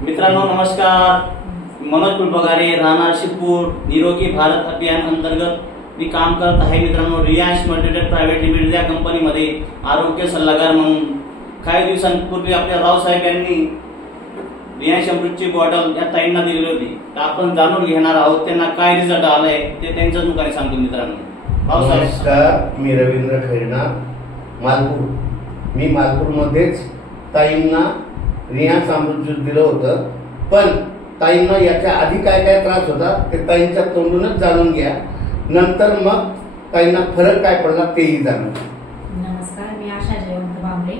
मित्रांनो नमस्कार, मनोज कुलपगारे, राहणार शिपूर, निरोगी भारत अभियान अंतर्गत मी काम करत आहे। मित्रांनो, रिलायन्स मल्टीटेक प्रायव्हेट लिमिटेड या कंपनीमध्ये आरोग्य सल्लागार म्हणून काही दिवसांपूर्वी आपल्या रावसाहेब यांनी रिलायन्स अमृतची बॉटल या ताईंना दिलेली होती। तर आपण जाणून घेणार आहोत त्यांना काय रिझल्ट आलाय ते त्यांच्याच मुखाने सांगतो। मित्रांनो, नमस्कार, मी रवींद्र खैरनार, मालपूर। मी मालपूरमध्येच ताईंना रिलायन्स अमृत ज्यूस दिलं होतं, पण ताईंना याच्या आधी काय काय त्रास होता ते ताईंच्या तोंडूनच जाणून घ्या, नंतर मग ताईंना फरक काय पडला तेही जाणून। नमस्कार, मी आशा जयवंत बांबळे।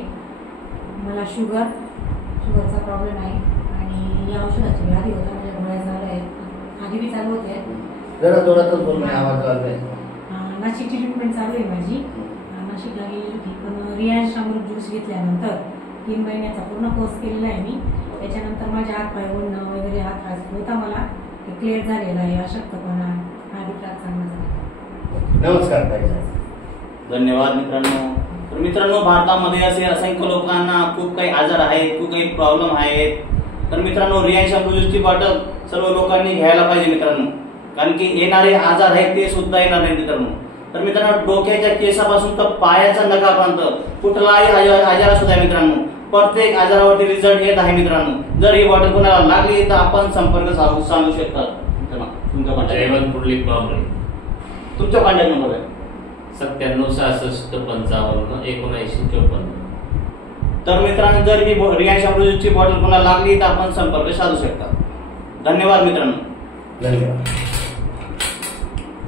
मला शुगरचा प्रॉब्लेम आहे आणि या औषधाची व्याधी होता, म्हणजे गोळ्या चालू आहेत, आधी बी चालू होते। जरा जोरातच बोल, मी आवाज वाढलाय। नाशिकची ट्रीटमेंट चालू आहे माझी, नाशिकला गेली होती, पण रिलायन्स अमृत ज्यूस घेतल्यानंतर 3 महिन्याचा पूर्ण कोर्स केलेला आहे मी। त्याच्यानंतर माझे हात पाय ओढणं वगैरे हा त्रास होता, मला ते क्लिअर झालेला आहे। अशक्तपणा हा त्रास चांगला झाला। नमस्कार ताई। धन्यवाद मित्रांनो। तर मित्रांनो, भारतामध्ये असे असंख्य लोकांना खूप काही आजार आहेत, खूप काही प्रॉब्लेम आहेत। तर मित्रांनो, रिलायन्स अमृत ज्यूसची बॉटल सर्व लोकांनी घ्यायला पाहिजे मित्रांनो, कारण की येणारे आजार आहेत ते सुद्धा येणार नाही मित्रांनो। तर मित्रांनो, डोक्याच्या केसापासून तर पायाच्या नखापर्यंत कुठलाही आजार असू द्या मित्रांनो, प्रत्येक आजारावरती रिझल्ट येत आहे मित्रांनो। जर ही बॉटल कोणाला लागली तर आपण संपर्क साधू शकता। तुमचा कॉन्टॅक्ट नंबर आहे 97 66 55 79 54। तर मित्रांनो, जर ही रिलायन्स अमृतची बॉटल कोणाला लागली तर आपण संपर्क साधू शकता। धन्यवाद मित्रांनो। धन्यवाद।